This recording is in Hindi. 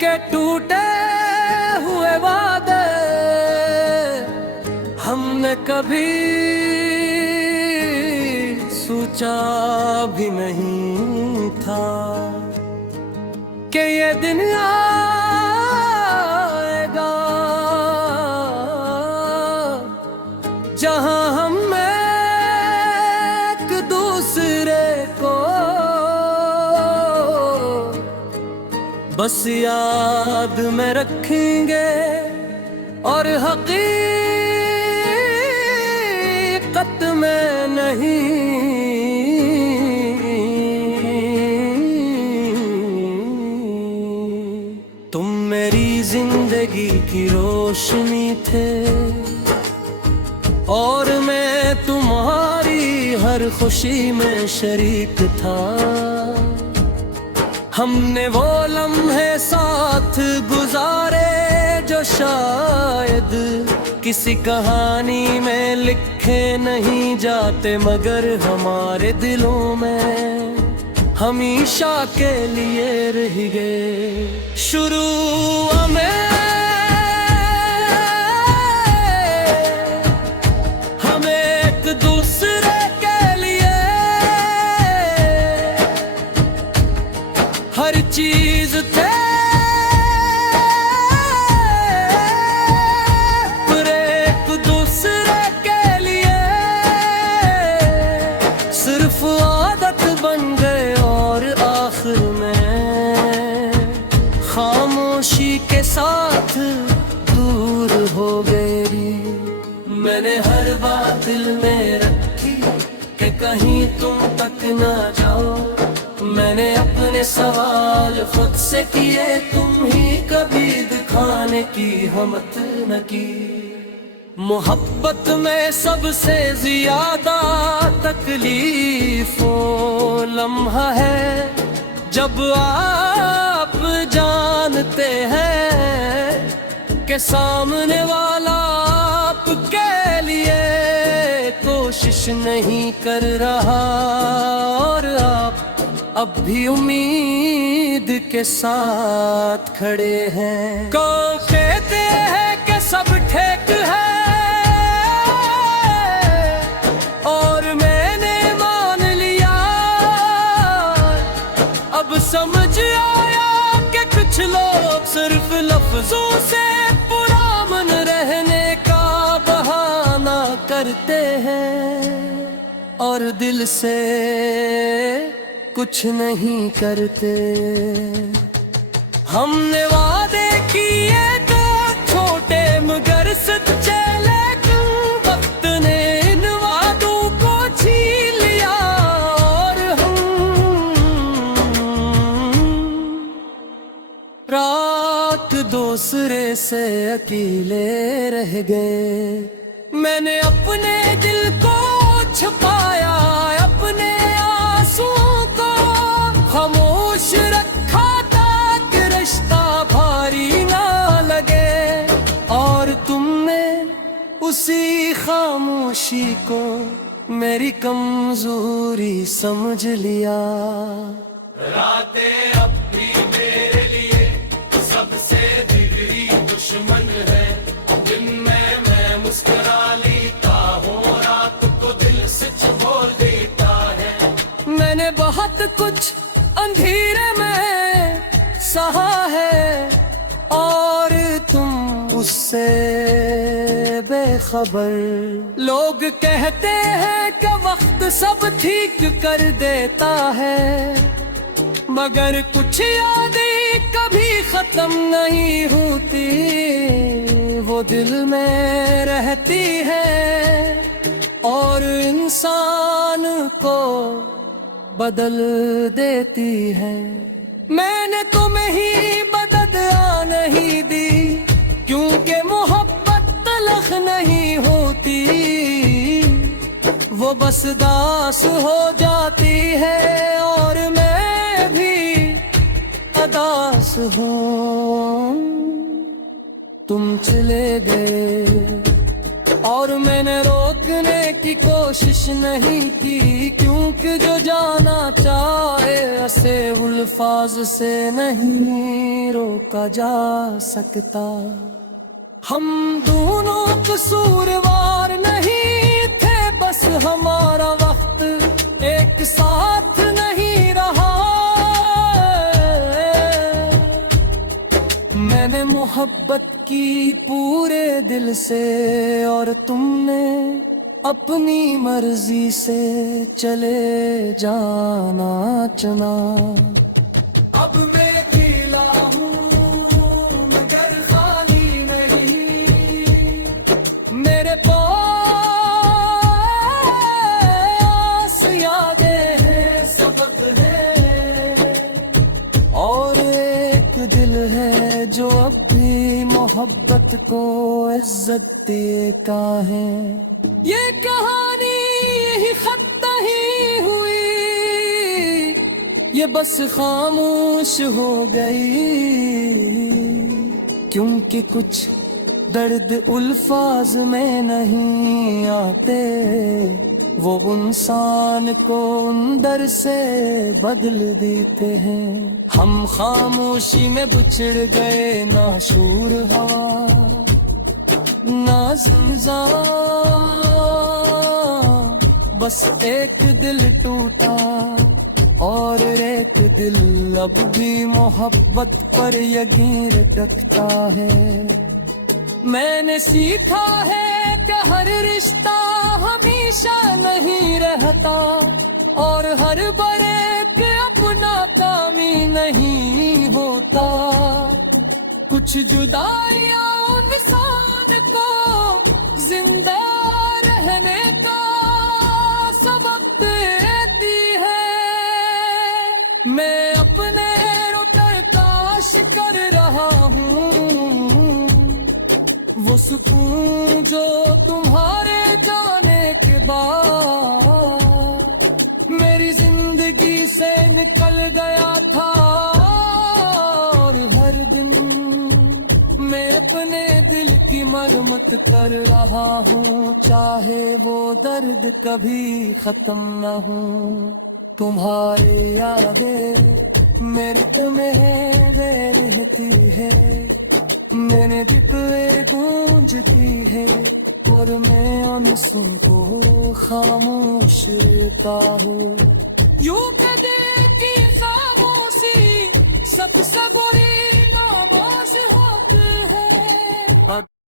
के टूटे हुए वादे हमने कभी सोचा भी नहीं था कि ये दिन आएगा जहां हम एक दूसरे को बस याद में रखेंगे और हकीकत में नहीं। तुम मेरी जिंदगी की रोशनी थे और मैं तुम्हारी हर खुशी में शरीक था। हमने वो लम्हे साथ गुजारे जो शायद किसी कहानी में लिखे नहीं जाते, मगर हमारे दिलों में हमेशा के लिए रह गए। शुरू में हम एक दूसरे के लिए हर चीज थे, पर एक दूसरे के लिए सिर्फ आदत बन गए और आखिर में खामोशी के साथ दूर हो गए। मैंने हर बात दिल में रखी कि कहीं तुम तक ना जाओ। मैंने अपने सवाल खुद से किए, तुम ही कभी दिखाने की हिम्मत न की। मोहब्बत में सबसे ज्यादा तकलीफ वो लम्हा है जब आप जानते हैं कि सामने वाला आपके लिए कोशिश नहीं कर रहा और आप अब भी उम्मीद के साथ खड़े हैं। कौन कहते हैं कि सब ठीक है और मैंने मान लिया। अब समझ आया कि कुछ लोग सिर्फ लफ्जों से पुरामन रहने का बहाना करते हैं और दिल से कुछ नहीं करते। हमने वादे किए तो छोटे मगर सच्चे, लेकिन वक्त ने इन वादों को छीन लिया और हम रात दूसरे से अकेले रह गए। मैंने अपने दिल को छुपाया, अपने आंसुओं को खामोश रखा ताकि रिश्ता भारी ना लगे, और तुमने उसी खामोशी को मेरी कमजोरी समझ लिया। रातें अब भी मेरे लिए सबसे जिगरी दुश्मन है। दिन में मैं मुस्कुरा लेता हूँ, रात को दिल सच बोल देता है। मैंने बहुत कुछ अंधेरे में सहा है और तुम उससे बेखबर। लोग कहते हैं कि वक्त सब ठीक कर देता है, मगर कुछ यादें कभी खत्म नहीं होती, वो दिल में रहती है और इंसान को बदल देती है। मैंने तुम्हें ही मदद नहीं दी, क्योंकि मोहब्बत तलख नहीं होती, वो बस दास हो जाती है और मैं भी अदास हूँ। तुम चले गए और मैंने रोकने की कोशिश नहीं की, क्योंकि जो जाना चाहे ऐसे उल्फाज से नहीं रोका जा सकता। हम दोनों कसूरवार नहीं थे, बस हमारा वक्त एक साथ नहीं रहा। मैंने मोहब्बत की पूरे दिल से और तुमने अपनी मर्जी से चले जाना चुना। अब मैं अकेला हूँ मगर खाली नहीं, मेरे पास यादें हैं, सबक है और एक दिल है जो अब भी मोहब्बत को इज्जत देता है। ये कहानी यही खत्म नहीं हुई, ये बस खामोश हो गई, क्योंकि कुछ दर्द उल्फाज में नहीं आते, वो इंसान को अंदर से बदल देते हैं। हम खामोशी में बिछड़ गए, ना शूर हवा ना ज़िंज़ा, बस एक दिल टूटा और एक दिल अब भी मोहब्बत पर यकीन रखता है। मैंने सीखा है कि हर रिश्ता हमेशा नहीं रहता और हर बरेक अपना कामी नहीं होता। कुछ जुदाइयां इंसान को जिंदा रहने का सबक देती है। मैं अपने रुतर काश कर रहा हूँ, वो सुकून जो तुम्हारे जाने के बाद मेरी जिंदगी से निकल गया था। और हर दिन मैं अपने दिल की मरम्मत कर रहा हूँ, चाहे वो दर्द कभी खत्म न हो। तुम्हारी यादें मेरी तुम्हें दे रहती है, मेरे दिल पे गूंजती है और मैं आंसू को खामोश रहता हूँ। यूं कदे की खामोशी सबसे बुरी